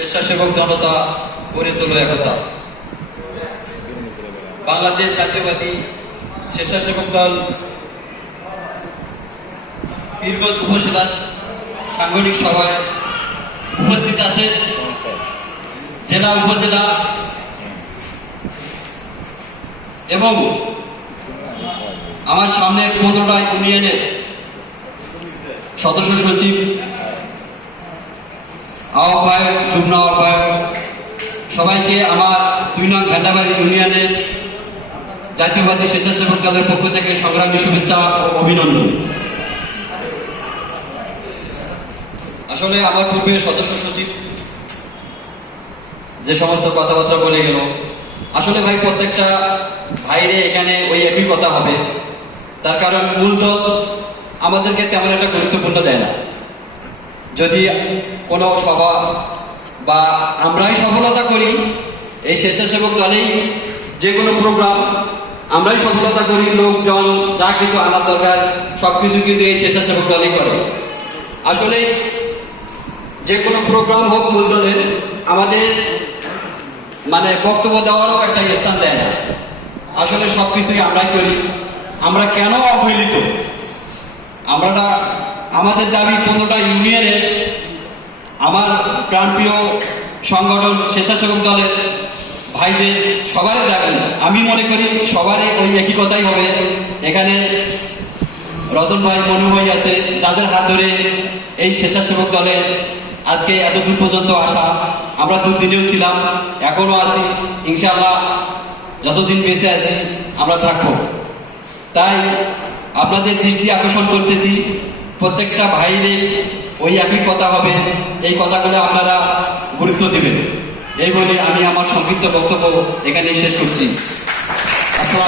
স্বেচ্ছাসেবক জনতা গড়ে তোলো একতা। বাংলাদেশ জাতীয়বাদী স্বেচ্ছাসেবক দল বীরগঞ্জ উপজেলার সাংগঠনিক সভায় উপস্থিত আছে। জেলা, উপজেলা এবং আমার সামনে পনেরোটা ইউনিয়নের সদস্য সচিব আহ্বায়ক, যুগ্ম আহ্বায়ক, সবাইকে আমার দুই নং ভেন্ডাবাড়ি ইউনিয়নের জাতীয়বাদী স্বেচ্ছাসেবক দলের পক্ষ থেকে সংগ্রামী শুভেচ্ছা ও অভিনন্দন। আসলে আমার পূর্বে সদস্য সচিব যে সমস্ত কথাবার্তা বলে গেল, আসলে ভাই প্রত্যেকটা ভাইরে এখানে ওই একই কথা হবে। তার কারণ মূলধন আমাদেরকে তেমন একটা গুরুত্বপূর্ণ দেয় না। যদি কোনো সভা বা আমরাই সফলতা করি, এই স্বেচ্ছাসেবক দলেই যে কোনো প্রোগ্রাম আমরাই সফলতা করি, লোকজন যা কিছু আনার দরকার সব কিছু কিন্তু এই স্বেচ্ছাসেবক দলই করে। আসলে যে কোনো প্রোগ্রাম হোক মূলধনের আমাদের মানে বক্তব্য দেওয়ারও একটা স্থান দেয় না। আসলে সব কিছুই আমরাই করি। আমরা কেন অবহেলিত? আমরা আমাদের দাবি পনেরোটা ইউনিয়নের আমার প্রাণপ্রিয় সংগঠন স্বেচ্ছাসেবক দলের ভাইদের সবারই দাবি, আমি মনে করি সবারই ওই একই কথাই হবে। এখানে রতন ভাই, মনু ভাই আছে, যাদের হাত ধরে এই স্বেচ্ছাসেবক দলে আজকে এত দূর পর্যন্ত আসা, আমরা দুদিনেও ছিলাম এখনও আছি, ইনশাআল্লাহ যতদিন বেঁচে আছি আমরা থাকব। তাই আপনাদের দৃষ্টি আকর্ষণ করতেছি প্রত্যেকটা ভাইদের ওই একই কথা হবে। এই কথাগুলো আপনারা গুরুত্ব দেবেন। এই বলে আমি আমার সংক্ষিপ্ত বক্তব্য এখানে শেষ করছি।